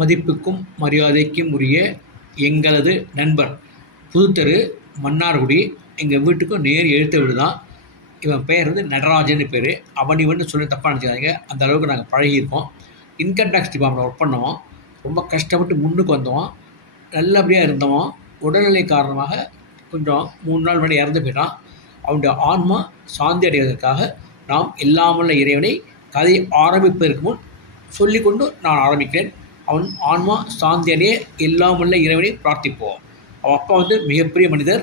மதிப்புக்கும் மரியாதைக்கும் உரிய எங்களது நண்பர் புதுத்தெரு மன்னார்குடி எங்கள் வீட்டுக்கும் நேர் எழுத்த வீடு தான். இவன் பெயர் வந்து நடராஜன் பேர். அவன் இவன்னு சொல்லி தப்பாக நினச்சிக்காதீங்க. அந்த அளவுக்கு நாங்கள் பழகியிருக்கோம். இன்கம் டேக்ஸ் டிபார்ட்மெண்ட் ஒர்க் பண்ணோம். ரொம்ப கஷ்டப்பட்டு முன்னுக்கு வந்தோம். நல்லபடியாக இருந்தோம். உடல்நிலை காரணமாக கொஞ்சம் 3 நாள் முன்னாடி இறந்து போயிட்டான். அவனுடைய ஆன்மா சாந்தி அடைவதற்காக நாம் எல்லாமுள்ள இறைவனை கதை ஆரம்பிப்பதற்கு முன் சொல்லிக்கொண்டு நான் ஆரம்பிக்கிறேன். அவன் ஆன்மா சாந்தி அடைய எல்லாமுள்ள இறைவனை பிரார்த்திப்போம். அவன் அப்பா வந்து மிகப்பெரிய மனிதர்.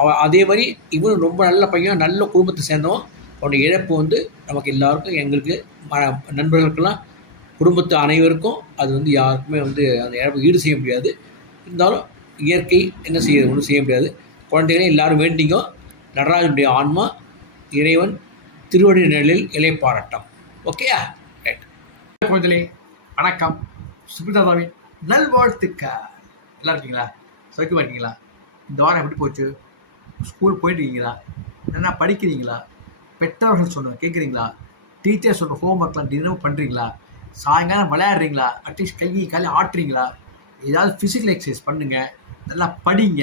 அவன் அதே மாதிரி இவனும் ரொம்ப நல்ல பையன், நல்ல குடும்பத்தை சேர்ந்தவன். அவனுடைய இழப்பு வந்து நமக்கு எல்லாருக்கும், எங்களுக்கு நண்பர்களுக்கெல்லாம், குடும்பத்து அனைவருக்கும் அது வந்து யாருக்குமே வந்து அந்த இழப்பு ஈடு செய்ய முடியாது. இருந்தாலும் இயற்கை என்ன செய்யறது, ஒன்றும் செய்ய முடியாது. குழந்தைகளே எல்லாரும் வேண்டிங்க, நடராஜனுடைய ஆன்மா இறைவன் திருவடி நிழலில் இளைப்பாறட்டும். ஓகேயா? ரைட். குழந்தைகளே வணக்கம். சுப்ரதாவின் நல்வாழ்த்துக்கள். நல்லா இருக்கீங்களா? சௌக்கியமாக இருக்கீங்களா? இந்த வாரம் எப்படி போச்சு? ஸ்கூல் போயிட்டு இருக்கீங்களா? என்ன படிக்கிறீங்களா? பெற்றோர்கள் சொல்லுங்க கேட்குறீங்களா? டீச்சர் சொல்கிற ஹோம்ஒர்க்லாம் தினமும் பண்ணுறீங்களா? சாயங்காலம் விளையாடுறீங்களா? அட்லீஸ்ட் கையை காலையில் ஆட்டுறீங்களா? ஏதாவது ஃபிசிக்கல் எக்ஸசைஸ் பண்ணுங்கள், நல்லா படிங்க.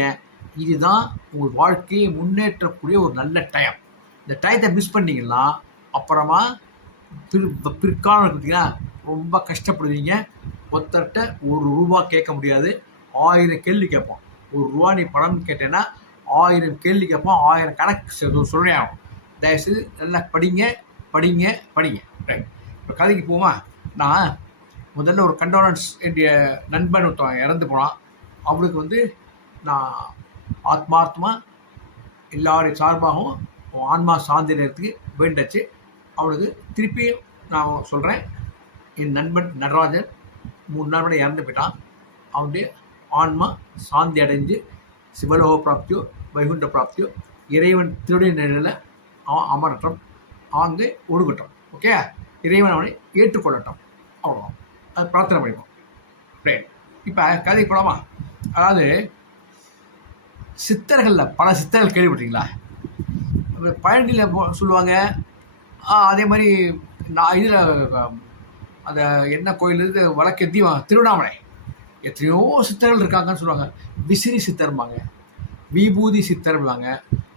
இதுதான் உங்கள் வாழ்க்கையை முன்னேற்றக்கூடிய ஒரு நல்ல டைம். இந்த டயத்தை மிஸ் பண்ணிங்கன்னா அப்புறமா பிற்காலம் பார்த்தீங்கன்னா ரொம்ப கஷ்டப்படுவீங்க. ஒருத்தர்கிட்ட ₹1 கேட்க முடியாது, 1000 கேள்வி கேட்போம். ₹1 நீ பணம் கேட்டேன்னா 1000 கேள்வி கேட்போம், 1000 கணக்கு சொல்கிறேன் ஆகும். தயவுசெய்து நல்லா படிங்க படிங்க படிங்க. ரைட். இப்போ கதைக்கு போமா. நான் முதல்ல ஒரு கண்டோலன்ஸ், என்னுடைய நண்பன் ஒருத்தவன் இறந்து போனான். அவனுக்கு வந்து நான் ஆத்மார்த்தமாக எல்லாருடைய சார்பாகவும் ஆன்மா சாந்திரத்துக்கு வேண்டச்சு. அவனுக்கு திருப்பியும் நான் சொல்கிறேன், என் நண்பன் நடராஜன் 3 நாள் முன்னாடி இறந்து போயிட்டான். அவனுடைய ஆன்மா சாந்தி அடைஞ்சு சிவலோக பிராப்தியோ வைகுண்ட பிராப்தியோ இறைவன் திருடைய நிலையில் அவன் அமரட்டும், அங்கே ஒடுகட்டும். ஓகே, இறைவன் அவனை ஏற்றுக்கொள்ளட்டும். அவ்வளோ அது பிரார்த்தனை பண்ணிப்போம். ரைட். இப்போ கதை போலாமா? அதாவது சித்தர்களில் பல சித்தர்கள் கேள்விப்பட்டீங்களா? பழனியில் சொல்லுவாங்க. அதே மாதிரி நான் இதில் அந்த என்ன கோயில் இருக்குது, வழக்கு திருவண்ணாமலை, எத்தனையோ சித்தர்கள் இருக்காங்கன்னு சொல்லுவாங்க. விசிறி சித்தர்பாங்க, விபூதி சித்தர்பாங்க,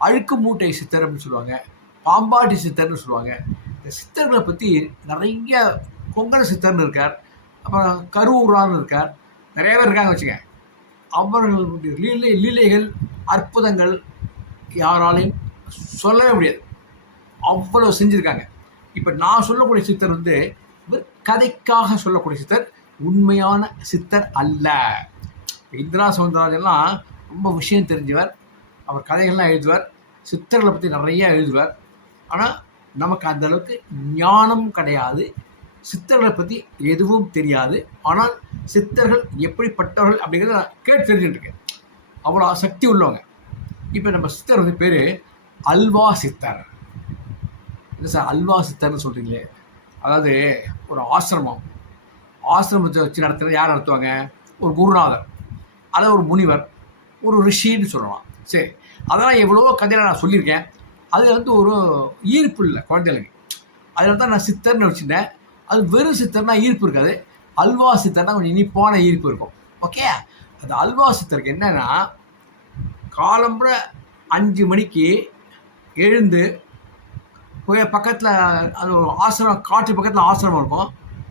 அழுக்கு மூட்டை சித்தர் அப்படின்னு சொல்லுவாங்க, பாம்பாட்டி சித்தர்னு சொல்லுவாங்க. இந்த சித்தர்களை பற்றி நிறைய, கொங்கண சித்தர்னு இருக்கார், அப்புறம் கரூரான்னு இருக்கார், நிறைய பேர் இருக்காங்க வச்சுக்க. அவர்களுடைய லீலைகள் அற்புதங்கள் யாராலையும் சொல்லவே முடியாது, அவ்வளோ செஞ்சுருக்காங்க. இப்போ நான் சொல்லக்கூடிய சித்தர் வந்து கதைக்காக சொல்லக்கூடிய சித்தர், உண்மையான சித்தர் அல்ல. இந்திரா சௌந்தரராஜன்லாம் ரொம்ப விஷயம் தெரிஞ்சவர். அவர் கதைகள்லாம் எழுதுவார், சித்தர்களை பற்றி நிறையா எழுதுவார். ஆனால் நமக்கு அந்தளவுக்கு ஞானம் கிடையாது, சித்தர்களை பற்றி எதுவும் தெரியாது. ஆனால் சித்தர்கள் எப்படிப்பட்டவர்கள் அப்படிங்கிறத நான் கேட்டு தெரிஞ்சுட்டுருக்கேன். அவ்வளோ சக்தி உள்ளவங்க. இப்போ நம்ம சித்தர் வந்து பேர் அல்வா சித்தர். இல்லை சார், அல்வா சித்தர்னு சொல்கிறீங்களே. அதாவது ஒரு ஆசிரமத்தை வச்சு நடத்துகிறது யார் நடத்துவாங்க? ஒரு குருநாதர், அதாவது ஒரு முனிவர், ஒரு ரிஷின்னு சொல்லலாம். சரி, அதெல்லாம் எவ்வளவோ கதையில் நான் சொல்லியிருக்கேன். அது வந்து ஒரு ஈர்ப்பு இல்லை குழந்தைகளுக்கு. அதனால தான் நான் சித்தர்னு வச்சுட்டேன். அது வெறும் சித்தர்னா ஈர்ப்பு இருக்காது, அல்வா சித்தர்னா கொஞ்சம் இனிப்பான ஈர்ப்பு இருக்கும். ஓகே, அந்த அல்வா சித்தருக்கு என்னன்னா, காலம்புற 5 மணிக்கு எழுந்து போய் பக்கத்தில் அது ஒரு ஆசிரமம், காட்டு பக்கத்தில் ஆசிரமம் இருக்கும்,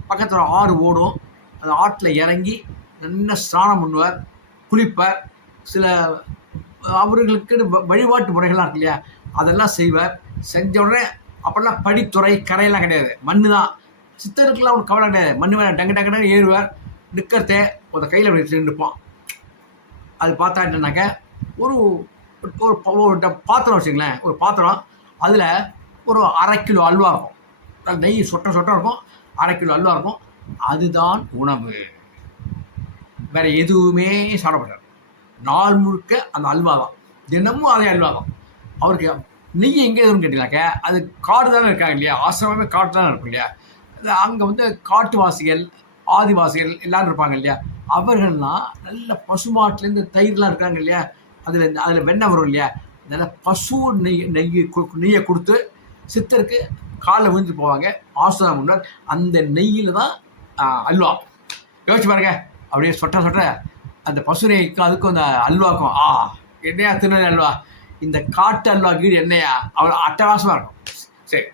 பக்கத்தில் ஆறு ஓடும், அந்த ஆற்றில் இறங்கி நல்ல ஸ்நானம் பண்ணுவார், குளிப்பார். சில அவர்களுக்கு வழிபாட்டு முறைகள்லாம் இருக்கு இல்லையா, அதெல்லாம் செய்வார். செஞ்ச உடனே அப்போல்லாம் படித்துறை கரையெல்லாம் கிடையாது, மண் தான். சித்தருக்குலாம் ஒரு கவலை கிடையாது, மண் மேலே டங்கு டங்குன்னு ஏறுவார். நிற்கிறதே ஒரு கையில் அப்படி நிற்போம். அது பார்த்தா என்னன்னாக்க, ஒரு பாத்திரம் வச்சுங்களேன், ஒரு பாத்திரம், அதில் ஒரு 1/2 கிலோ அல்வா இருக்கும், நெய் சொட்ட இருக்கும், 1/2 கிலோ அல்வா இருக்கும். அதுதான் உணவு, வேற எதுவுமே சாப்பிடப்படாது. நாள் முழுக்க அந்த அல்வா தான், தினமும் அதே அல்வா தான். அவருக்கு நெய் எங்கே எதுன்னு கேட்டீங்கன்னாக்க, அது காடு தானே இருக்காங்க இல்லையா, ஆசிரமே காட்டு தானே இருக்கும் இல்லையா. அங்கே வந்து காட்டுவாசிகள், ஆதிவாசிகள் எல்லாரும் இருப்பாங்க இல்லையா. அவர்கள்லாம் நல்ல பசுமாட்டிலேருந்து தயிர்லாம் இருக்காங்க இல்லையா, அதில் வெண்ணெய் வரும் இல்லையா, நல்ல பசு நெய்யை கொடுத்து சித்தருக்கு காலில் விழுந்து போவாங்க. ஆசிரமம் முன்னர் அந்த நெய்யில் தான் அல்வா. யோசிச்சு பாருங்க. அப்படியே சொட்ட அந்த பசுனைக்கும் அதுக்கும் அந்த அல்வாக்கும் என்னையா திருநெல்வேலி அல்வா, இந்த காட்டு அல்வா கீடு என்னையா அவ்வளோ அட்டகாசமாக இருக்கும். சரி,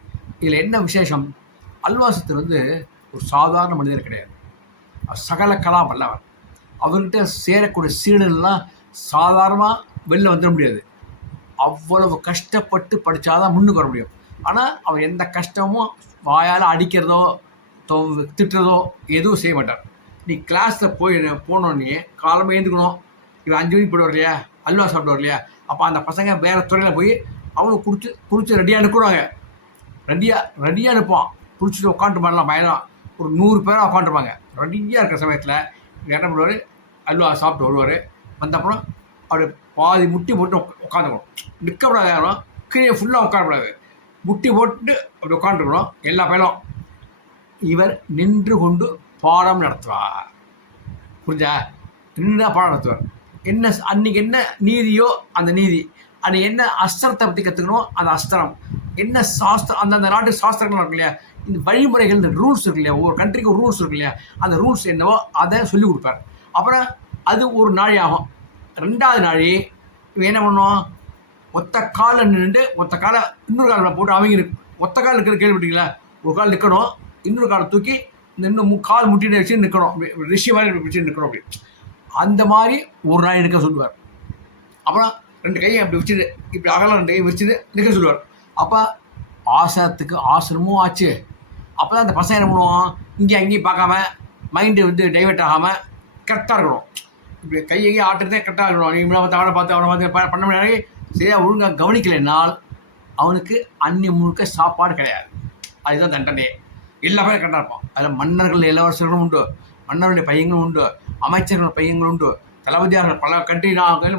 இதில் என்ன விசேஷம்? அல்வா சித்தர் ஒரு சாதாரண மனிதர் கிடையாது. சகல கலா வல்லவர். அவர்கிட்ட சேரக்கூடிய சீடர்கள்லாம் சாதாரணமாக வெளில வந்துட முடியாது. அவ்வளவு கஷ்டப்பட்டு படித்தாதான் முன்னுக்கு வர முடியும். ஆனால் அவர் எந்த கஷ்டமும் வாயால் அடிக்கிறதோ திட்டுறதோ எதுவும் செய்ய மாட்டார். நீ கிளாஸில் போனோடனே காலமாக எழுந்துக்கணும். இவன் 5 மணிக்கு போய்ட்டு வரலையா, அல்வா சாப்பிட்டு வரலையா, அப்போ அந்த பசங்க வேறு துறையில் போய் அவனுக்கு குடிச்சு ரெடியாக அனுப்புவாங்க. ரெடியாக அனுப்புவான். குடிச்சிட்டு உட்காந்துட்டு பண்ணலாம் பயணம். ஒரு 100 பேராக உட்காந்துருப்பாங்க. ரெடியாக இருக்கிற சமயத்தில் என்ன பண்ணுவார், அல்வா சாப்பிட்டு வருவார். வந்தப்புறம் அப்படி பாதி முட்டி போட்டு உட்காந்துக்கணும். நிற்கக்கூடாது, யாரும் கீழே ஃபுல்லாக உட்காரக்கூடாது. முட்டி போட்டு அப்படி உட்காந்துருக்கணும் எல்லா பயலும். இவர் நின்று கொண்டு பாடம் நடத்துவார். புரிஞ்சா? நின்று தான் பாடம் நடத்துவார். என்ன அன்றைக்கி என்ன நீதியோ அந்த நீதி, அன்றைக்கி என்ன அஸ்திரத்தை பற்றி கற்றுக்கணும் அந்த அஸ்திரம், என்ன சாஸ்திரம் அந்தந்த நாட்டு சாஸ்திரங்கள் இருக்கு இல்லையா, இந்த வழிமுறைகள், இந்த ரூல்ஸ் இருக்கு இல்லையா, ஒவ்வொரு கண்ட்ரிக்கு ஒரு ரூல்ஸ் இருக்கு இல்லையா, அந்த ரூல்ஸ் என்னவோ அதை சொல்லிக் கொடுப்பார். அப்புறம் அது ஒரு நாழி ஆகும். 2வது நாழி இவன் என்ன பண்ணுவோம், ஒத்த காலில் நின்று ஒத்த காலை இன்னொரு காலில் போட்டு அவங்க ஒத்த கால் இருக்கிற கேள்விப்பட்டீங்களா, ஒரு கால் நிற்கணும், இன்னொரு காலை தூக்கி இன்னும் கால் முட்டிட்டு வச்சு நிற்கணும், ரிஷி மாதிரி வச்சு நிற்கணும். அப்படி அந்த மாதிரி ஒரு நாள் நிற்க சொல்லுவார். அப்புறம் 2 கையை அப்படி வச்சுட்டு இப்படி அகலம் 2 கையை வச்சுட்டு நிற்க சொல்லுவார். அப்போ ஆசனத்துக்கு ஆசனமும் ஆச்சு. அப்போ தான் அந்த பசங்க என்ன பண்ணுவோம், இங்கே அங்கேயும் பார்க்காம மைண்டு டைவெர்ட் ஆகாமல் கரெக்டாக இருக்கணும். இப்படி கையை ஆட்டுறதே கரெக்டாக இருக்கணும். நீங்கள் அவனை பார்த்து பண்ண முடியாது. சரியாக ஒழுங்காக கவனிக்கலைன்னால் அவனுக்கு அன்னி முழுக்க சாப்பாடு கிடையாது. அதுதான் தண்டனையே. எல்லா பேரும் கரெக்டாக இருப்பான். அதில் மன்னர்கள் இளவரசர்களும் உண்டு, மன்னருடைய பையங்களும் உண்டு, அமைச்சர்கள் பையங்களும் உண்டு, தளபதியார்கள் பல கண்ட்ரி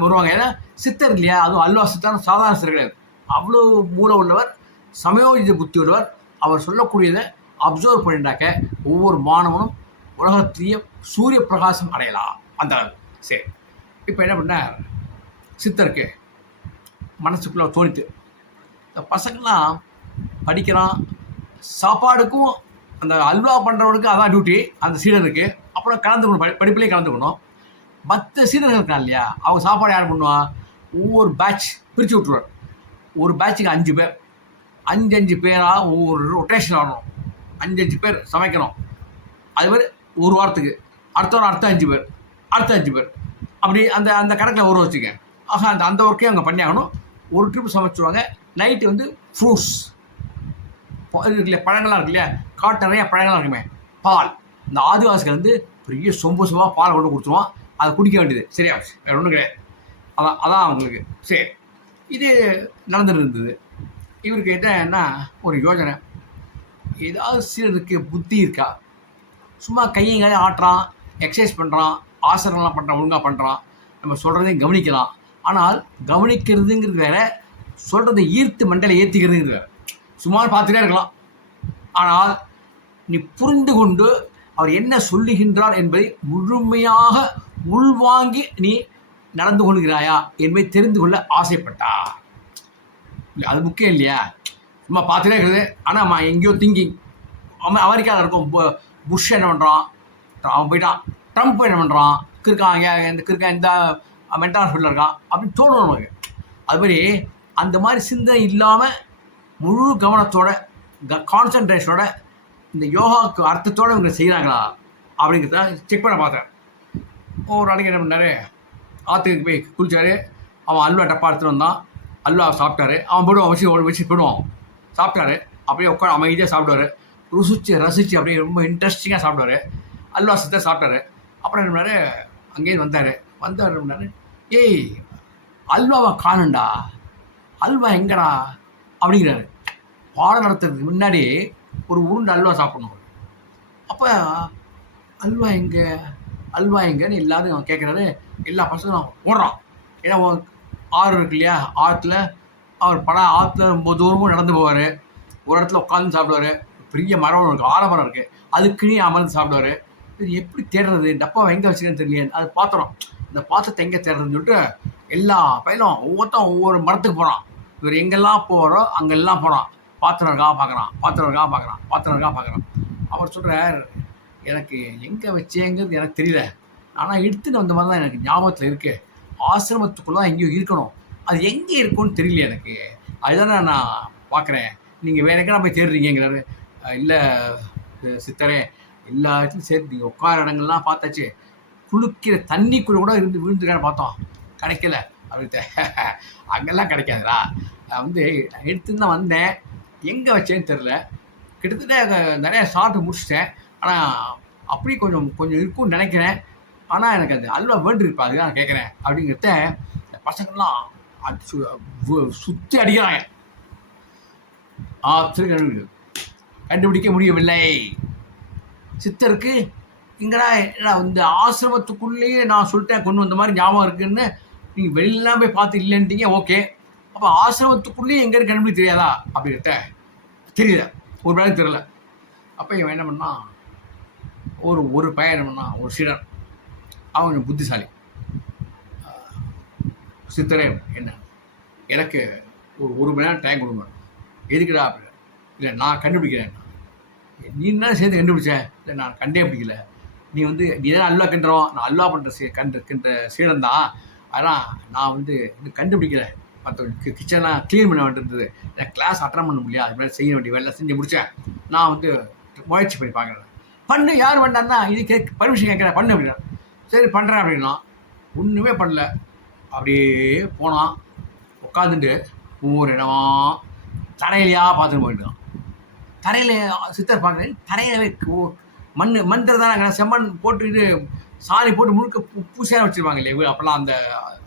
வருவாங்க. ஏன்னா சித்தர் இல்லையா, அதுவும் அல்வா சித்தர் சாதாரண சித்தர் கிடையாது. அவ்வளோ மூளை உள்ளவர், சமயோஜித புத்தி உள்ளவர். அவர் சொல்லக்கூடியதை அப்சர்வ் பண்ணிட்டாக்க ஒவ்வொரு மாணவனும் உலகத்திலேயே சூரிய பிரகாசம் அடையலாம் அந்த அளவு. சரி, இப்போ என்ன பண்ணார், சித்தருக்கு மனசுக்குள்ளே தோணித்து, இந்த பசங்களாம் படிக்கிறான், சாப்பாடுக்கும் அந்த அல்வா பண்ணுறவனுக்கு அதான் டியூட்டி அந்த சீடருக்கு. அப்புறம் கலந்துக்கணும், படிப்புலேயே கலந்துக்கணும். மற்ற சீடர்கள் இருக்கான் இல்லையா, அவங்க சாப்பாடு யார் பண்ணுவான், ஒவ்வொரு பேட்ச் பிரித்து விட்டுருவார். ஒரு பேட்சுக்கு 5 பேர், 5 பேராக ஒவ்வொரு ரொட்டேஷன் ஆடணும். 5 பேர் சமைக்கணும். அது மாதிரி ஒரு வாரத்துக்கு அடுத்த வாரம் அடுத்த 5 பேர், அடுத்த 5 பேர், அப்படி அந்த அந்த கணக்கில் ஒரு வச்சுக்க. ஆக அந்த ஒர்க்கையும் அவங்க பண்ணி ஆகணும். ஒரு ட்ரிப் சமைச்சுருவாங்க. நைட்டு ஃப்ரூட்ஸ் இருக்கு இல்லையா, பழங்கள்லாம் இருக்கு இல்லையா, காட்டு நிறையா பழங்கள்லாம் இருக்குமே, பால். இந்த ஆதிவாசிகள் பெரிய சொம்பு பால் கொண்டு கொடுத்துருவான். அதை குடிக்க வேண்டியது சரியா, வேறு ஒன்றும் கிடையாது. அதான் அவங்களுக்கு. சரி, இது நடந்துட்டு இருந்தது. இவருக்கு என்னன்னா ஒரு யோஜனை, ஏதாவது சீடருக்கு புத்தி இருக்கா, சும்மா கையங்காலே ஆட்டுறான், எக்ஸசைஸ் பண்ணுறான், ஆசனம்லாம் பண்ணுறான், ஒழுங்காக பண்ணுறான், நம்ம சொல்கிறதையும் கவனிக்கலாம். ஆனால் கவனிக்கிறதுங்கிறது வேற, சொல்கிறத ஈர்த்து மண்டையில் ஏற்றிக்கிறதுங்கிறது வேறு. சும்மா பார்த்துட்டே இருக்கலாம். ஆனால் நீ புரிந்து கொண்டு அவர் என்ன சொல்லுகின்றார் என்பதை முழுமையாக உள்வாங்கி நீ நடந்து கொள்கிறாயா என்பதை தெரிந்து கொள்ள ஆசைப்பட்டா. அது முக்கியம் இல்லையா, சும்மா பார்த்துட்டே இருக்கிறது. ஆனால் எங்கேயோ திங்கிங். அமெரிக்காவில் இருக்கும் புஷ் என்ன பண்ணுறான், அவன் போயிட்டான். ட்ரம்ப் என்ன பண்ணுறான், கிருக்கான் இந்த மென்டல் ஹாஸ்பிட்டலில் இருக்கான் அப்படின்னு தோணும் நமக்கு. அது மாதிரி அந்த மாதிரி சிந்தனை இல்லாமல் முழு கவனத்தோட கான்சன்ட்ரேஷனோட இந்த யோகாவுக்கு அர்த்தத்தோடு இவங்க செய்கிறாங்களா அப்படிங்கிறத செக் பண்ண பார்த்தேன். ஒரு நாளைக்கு என்ன பண்ணார், ஆற்றுக்கு போய் குளிச்சார். அவன் அல்வா டப்பா எடுத்துகிட்டு வந்தான், அல்வா சாப்பிட்டாரு. அவன் போடுவான் வச்சு போடுவான். சாப்பிட்டாரு, அப்படியே உட்காந்து அமைதியாக சாப்பிடுவார். ரசித்து அப்படியே ரொம்ப இன்ட்ரெஸ்டிங்காக சாப்பிடுவார். அல்வா சித்த சாப்பிட்டாரு. அப்புறம் என்ன பண்ணார், அங்கேயும் வந்தார். என்ன பண்ணார், ஏய் அல்வாவை காணுண்டா, அல்வா எங்கடா அப்படிங்கிறாரு. பாடம் நடத்துறதுக்கு முன்னாடி ஒரு உருண்டை அல்வா சாப்பிடணும். அப்போ அல்வா எங்கன்னு எல்லாரும் அவன் கேட்குறாரு. எல்லா பசங்களும் ஓடுறான். ஏன்னா ஆறு இருக்கு இல்லையா, ஆற்றுல அவர் ஆற்றுல ரொம்ப தூரமும் நடந்து போவார். ஒரு இடத்துல உட்காந்து சாப்பிடுவார். பெரிய மரம் இருக்குது, ஆலமரம் இருக்குது, அதுக்குன்னே அமர்ந்து சாப்பிடுவார். இது எப்படி தேடுறது, டப்பாவை எங்கே வச்சுக்கன்னு தெரியல. அது பாத்திரம், இந்த பாத்திரத்தை எங்கே தேடுறதுன்னு சொல்லிட்டு எல்லா பயிலும் ஒவ்வொரு மரத்துக்கு போகிறான். இவர் எங்கெல்லாம் போகிறோ அங்கெல்லாம் போகிறான். பாத்திரம் இருக்கா பார்க்குறான். அவர் சொல்கிறார், எனக்கு எங்கே வச்சேங்கிறது எனக்கு தெரியல. ஆனால் எடுத்துன்னு வந்த மாதிரி தான் எனக்கு ஞாபகத்தில் இருக்கு. ஆசிரமத்துக்குள்ள தான் எங்கேயோ இருக்கணும். அது எங்கே இருக்கும்னு தெரியல எனக்கு. அதுதானே நான் பார்க்குறேன். நீங்கள் வேற எங்கேனா போய் தேடுறீங்கிறாரு. இல்லை சித்தரே, எல்லா இடத்துலையும் சேர்த்து நீங்கள் உட்கார இடங்கள்லாம் பார்த்தாச்சு. குளிக்கிற தண்ணிக்குள்ள கூட இருந்து விழுந்துருக்கான்னு பார்த்தோம், கிடைக்கல அப்படின்ட்டு. அங்கெல்லாம் கிடைக்காதுடா. நான் வந்து எடுத்துன்னு தான் வந்தேன், எங்கே வச்சேன்னு தெரில. கிட்டத்தட்ட நிறைய சாப்பிட்டு முடிச்சிட்டேன். ஆனால் அப்படி கொஞ்சம் கொஞ்சம் இருக்கும்னு நினைக்கிறேன். ஆனால் எனக்கு அந்த அல்வா வேண்டியிருப்பா, அதுதான் நான் கேட்குறேன் அப்படிங்கிறத பசங்கள்லாம் சுற்றி அடிக்கிறாங்க. திருக்கணிவு கண்டுபிடிக்க முடியவில்லை. சித்தருக்கு இங்கடா இந்த ஆசிரமத்துக்குள்ளேயே நான் சொல்லிட்டேன் கொண்டு வந்த மாதிரி ஞாபகம் இருக்குன்னு, நீங்கள் வெளியிலாம் போய் பார்த்து இல்லைன்ட்டீங்க. ஓகே, அப்போ ஆசிரமத்துக்குள்ளேயே எங்கே இருக்கு கண்டுபிடிக்க தெரியாதா அப்படின்ட்ட தெரியல, ஒரு வேலை தெரியல. அப்போ இவன் என்ன பண்ணா, ஒரு பையன் என்ன பண்ணா, ஒரு சீடன், அவன் கொஞ்சம் புத்திசாலி. சித்தரே, என்ன எனக்கு ஒரு மணி நேரம் டைம் கொடுங்க. எதுக்குடா அப்படி? இல்லை நான் கண்டுபிடிக்கிறேன். நீ என்ன சேர்ந்து கண்டுபிடிச்ச? இல்லை நான் கண்டே பிடிக்கல. நீ தான் அல்வா கிண்டுறோம், நான் அல்வா பண்ணுற கிண்டுற சீடன் தான். ஆனால் நான் இன்னும் கண்டுபிடிக்கல. மற்ற கிச்சன்லாம் க்ளீன் பண்ண வேண்டியிருந்தது. எனக்கு கிளாஸ் அட்டன் பண்ண முடியாது, அது மாதிரி செய்ய வேண்டிய வேலை செஞ்சு முடித்தேன். நான் முயற்சி பண்ணி பார்க்குறேன். பண்ணு, யார் வேண்டான்னா இது பர்மிஷன் கேட்குறேன், பண்ணு அப்படின்னா. சரி பண்ணுறேன் அப்படின்னா. ஒன்றுமே பண்ணல. அப்படியே போனான், உட்காந்துட்டு ஒவ்வொரு இடமா தரையிலையா பார்த்துட்டு போயிட்டான். தரையில் சித்தர் பார்க்குறேன், தரையிலவே மண் தான் செம்மண் போட்டுட்டு சாணி போட்டு முழுக்க பூசையாக வச்சுருவாங்க இல்லையா அப்போல்லாம் அந்த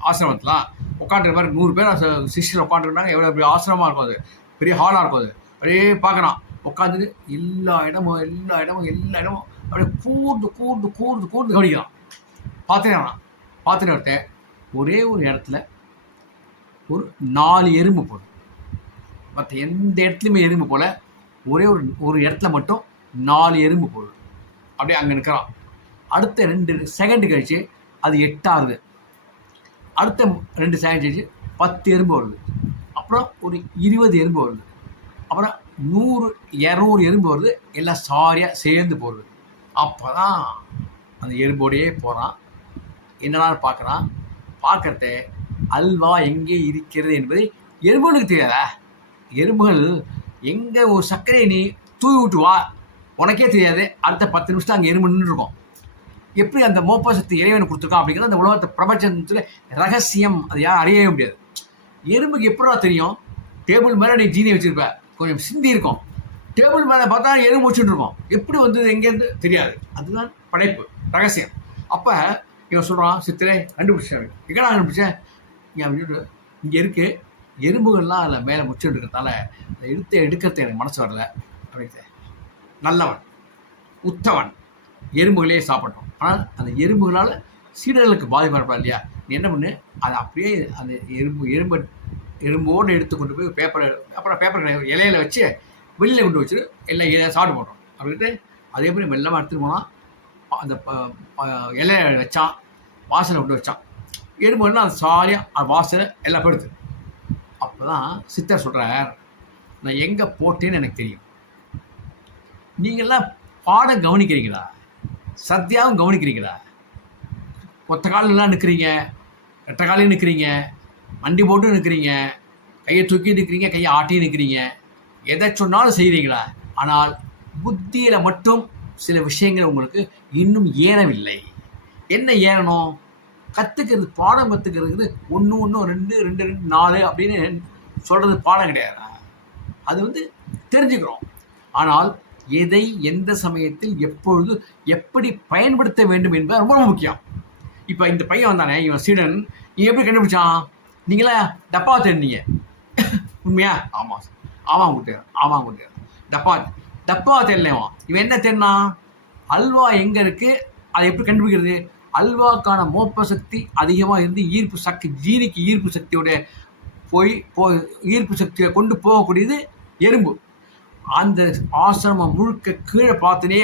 ஆசிரமத்தில். உட்காந்துற மாதிரி 100 பேர் சிஷ்யர்கள் உட்காந்துருக்காங்க. எவ்வளோ பெரிய ஆசிரமமாக இருக்கும், அது பெரிய ஹாலாக இருக்கும். அது அப்படியே பார்க்குறான், உட்காந்துட்டு எல்லா இடமும் அப்படியே கூர்ந்து கவனிக்கிறான். பார்த்துட்டு ஒருத்தன் ஒரே ஒரு இடத்துல ஒரு 4 எறும்பு போடும். மற்ற எந்த இடத்துலையுமே எறும்பு போல், ஒரே ஒரு இடத்துல மட்டும் 4 எறும்பு போடுது. அப்படியே அங்கே நிற்கிறான். அடுத்த 2 செகண்டு கழிச்சு அது 8 ஆகுது. அடுத்த 2 செகண்ட் கழிச்சு 10 எறும்பு வருது. அப்புறம் ஒரு 20 எறும்பு வருது. அப்புறம் 100 200 எறும்பு வருது. எல்லாம் சாரியாக சேர்ந்து போடுது. அப்போ தான் அந்த எறும்போடையே போகிறான். என்னடா பார்க்குறான். பார்க்கறத அல்வா எங்கே இருக்கிறது என்பதை எறும்புகளுக்கு தெரியாதா? எறும்புகள் எங்கே ஒரு சர்க்கரையை நீ தூவி விட்டு வா, உனக்கே தெரியாது. அடுத்த 10 நிமிஷம் அங்கே எறும்பு நின்று இருக்கும். எப்படி அந்த மோப்ப சக்தி இறைவனை கொடுத்துருக்கான் அப்படிங்கிறது அந்த உலகத்தை பிரபஞ்சத்தில் ரகசியம். அது யாரும் அறியவே முடியாது. எறும்புக்கு எப்படா தெரியும்? டேபிள் மேலே நீ ஜீனி வச்சுருப்ப, கொஞ்சம் சிந்தி இருக்கும். டேபிள் மேலே பார்த்தா எறும்பு வச்சுட்டு இருக்கோம். எப்படி எங்கேருந்து தெரியாது. அதுதான் படைப்பு, ரகசியம். அப்போ இவன் சொல்கிறான், சித்திரை கண்டுபிடிச்சாரு. எங்கடா கண்டுபிடிச்சேன்? இங்கே இருக்குது, எறும்புகள்லாம் அதில் மேலே முச்சுட்டு இருக்கிறதால அதை எடுக்கிறது எனக்கு மனசு வரல அப்படின்னு. நல்லவன், உத்தவன், எறும்புகளே சாப்பிட்டோம். ஆனால் அந்த எறும்புகளால் சீடர்களுக்கு பாதிப்பு ஏற்படாது இல்லையா? நீ என்ன பண்ணு, அதை அப்படியே அந்த எறும்போடு எடுத்து கொண்டு போய் பேப்பர் இலையில வச்சு வெளியில் கொண்டு வச்சுட்டு எல்லாம் இலையை சாப்பிட்டு போட்டோம் அப்படின்ட்டு. அதே மாதிரி மெல்லமாக எடுத்துகிட்டு போனால் அந்த இலையை வச்சான், வாசலை கொண்டு வச்சான். எறும்புன்னா அது சாரியாக அது வாசலை எல்லாம் போயிடுது. அப்போ தான் சித்தர் சொல்கிறார், நான் எங்கே போட்டேன்னு எனக்கு தெரியும். நீங்கள்லாம் பாடம் கவனிக்கிறீங்களா? சத்தியாவும் கவனிக்கிறீங்களா? ஒத்த காலெல்லாம் நிற்கிறீங்க, ரெட்டை காலையும் நிற்கிறீங்க, மண்டி போட்டும் நிற்கிறீங்க, கையை தூக்கி நிற்கிறீங்க, கையை ஆட்டியும் நிற்கிறீங்க, எதை சொன்னாலும் செய்கிறீங்களா? ஆனால் புத்தியில் மட்டும் சில விஷயங்கள் உங்களுக்கு இன்னும் ஏறவில்லை. என்ன ஏறணும்? கற்றுக்கிறது, பாடம் கற்றுக்கிறது 1 1 2 2 2 4 அப்படின்னு சொல்கிறது பாடம் கிடையாது. அது தெரிஞ்சுக்கிறோம். ஆனால் எதை எந்த சமயத்தில் எப்பொழுது எப்படி பயன்படுத்த வேண்டும் என்பது ரொம்ப முக்கியம். இப்போ இந்த பையன் வந்தானே, இவன் சீடன், நீ எப்படி கண்டுபிடிச்சான்? நீங்களா டப்பா தேடினீங்க உண்மையா? ஆமாம் கொடுத்தாரு. டப்பா தேடலைவான். இவன் என்ன தேடினான்? அல்வா எங்கே இருக்குது, அதை எப்படி கண்டுபிடிக்கிறது? அல்வாக்கான மோப்ப சக்தி அதிகமாக இருந்து ஈர்ப்பு சக்தி, ஜீனிக்கு ஈர்ப்பு சக்தியோட ஈர்ப்பு சக்தியை கொண்டு போகக்கூடியது எறும்பு. அந்த ஆசிரமம் முழுக்க கீழே பார்த்துனே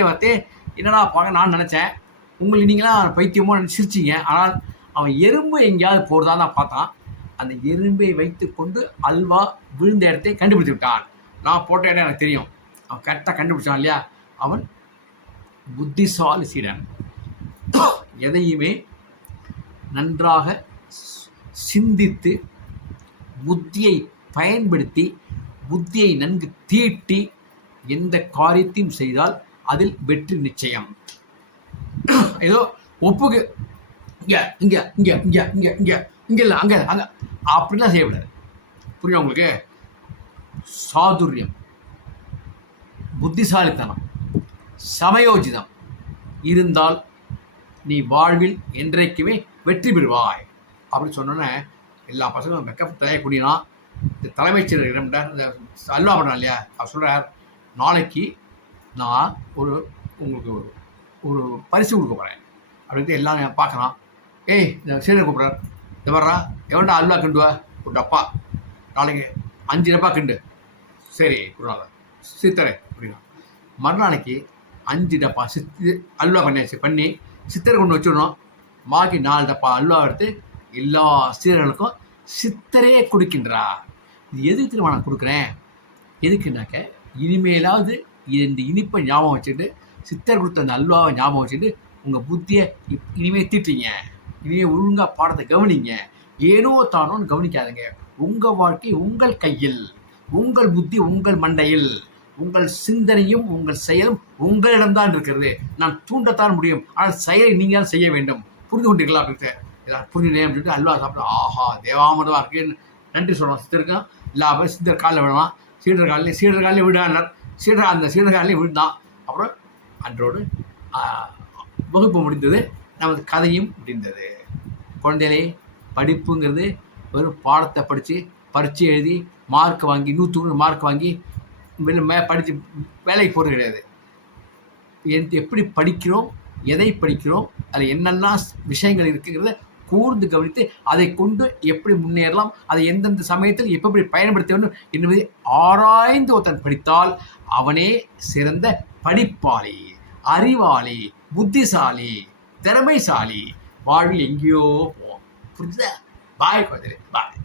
என்னடா பார்க்க நான் நினச்சேன். நீங்களாம் பைத்தியமோ சிரிச்சிங்க. ஆனால் அவன் எறும்பு எங்கேயாவது போகிறதா தான் பார்த்தான். அந்த எறும்பை வைத்து கொண்டு அல்வா விழுந்த இடத்தை கண்டுபிடித்து விட்டான். நான் போட்ட இடம் எனக்கு தெரியும். அவன் கரெக்டாக கண்டுபிடிச்சான் இல்லையா? அவன் புத்திசாலி சீடன் எதையுமே நன்றாக சிந்தித்து புத்தியை பயன்படுத்தி புத்தியை நன்கு தீட்டி எந்த காரியத்தையும் செய்தால் அதில் வெற்றி நிச்சயம். ஏதோ ஒப்புக்கு இங்க இங்க இங்க இங்க இங்க இங்க இங்க இல்லை அங்க அங்க அப்படிலாம் செய்யக்கூடாது. புரியும் உங்களுக்கு? சாதுரியம், புத்திசாலித்தனம், சமயோஜிதம் இருந்தால் நீ வாழ்வில் என்றைக்குமே வெற்றி பெறுவாய் அப்படின்னு சொன்னோன்னே எல்லா பசங்களும் மெக்கப் தயக்கூடியனா இந்த தலைமைச் செயலர் இந்த அல்வா பண்ணான் இல்லையா, அவர் சொல்கிறார், நாளைக்கு நான் உங்களுக்கு ஒரு பரிசு கொடுக்க போகிறேன் அப்படின்ட்டு எல்லாம் பார்க்குறான். ஏய் இந்த சீடர் கூப்பிட்றார், இந்த வர்றா எவன்டா அல்வா கிண்டுவா, ஒரு டப்பா, நாளைக்கு 5 டப்பா கிண்டு. சரி குருநாதர் சித்தரே அப்படின்னா மறுநாளைக்கு 5 டப்பா அல்வா பண்ணி சித்தரை கொண்டு வச்சுடணும். பாக்கி 4 டப்பா அல்வா எடுத்து எல்லா சீடர்களுக்கும் சித்தரே கொடுக்கின்றார். இது எதுக்கு திரும்ப நான் கொடுக்குறேன், எதுக்குன்னாக்க இனிமேலாவது இந்த இனிப்பை ஞாபகம் வச்சுட்டு சித்தர் கொடுத்த அந்த அல்வாவை ஞாபகம் வச்சுட்டு உங்கள் புத்தியை இனிமேல் தீட்டுறீங்க. இனிமேல் ஒழுங்காக பாடத்தை கவனிங்க. ஏனோ தானோன்னு கவனிக்காதுங்க. உங்கள் வாழ்க்கை உங்கள் கையில், உங்கள் புத்தி உங்கள் மண்டையில், உங்கள் சிந்தனையும் உங்கள் செயலும் உங்களிடம்தான் இருக்கிறது. நான் தூண்டத்தான் முடியும், ஆனால் செயலை நீங்கள் தான் செய்ய வேண்டும். புரிந்து கொண்டீர்களா அப்படின்ட்டு ஏதாவது புரிஞ்சுனேன் அப்படின்னு சொல்லிட்டு அல்வா சாப்பிட்டு ஆஹா தேவாமிரதமாக இருக்குன்னு நன்றி சொல்லணும். சித்தருக்கும் எல்லா பேரும் சித்தர் காலில் விடலாம். சீடர் காலில் விடானார். அந்த சீடர் காலிலே விழுந்தான். அப்புறம் அன்றோடு வகுப்பு முடிந்தது, நமது கதையும் முடிந்தது. குழந்தைகளே, படிப்புங்கிறது வெறும் பாடத்தை படித்து பரீட்சை எழுதி மார்க் வாங்கி 100 மார்க் வாங்கி படித்து வேலைக்கு போகிறது கிடையாது. எப்படி படிக்கிறோம், எதை படிக்கிறோம், அதில் என்னெல்லாம் விஷயங்கள் இருக்குங்கிறத கூர்ந்து கவனித்து அதை கொண்டு எப்படி முன்னேறலாம், அதை எந்தெந்த சமயத்தில் எப்படி பயன்படுத்த வேண்டும் என்பதை ஆராய்ந்து ஒருத்தன் படித்தால் அவனே சிறந்த படிப்பாளி, அறிவாளி, புத்திசாலி, திறமைசாலி, வாழ்வில் எங்கேயோ போவோம். புரிஞ்சுதா? பாய் குழந்தைகளே, பாய்.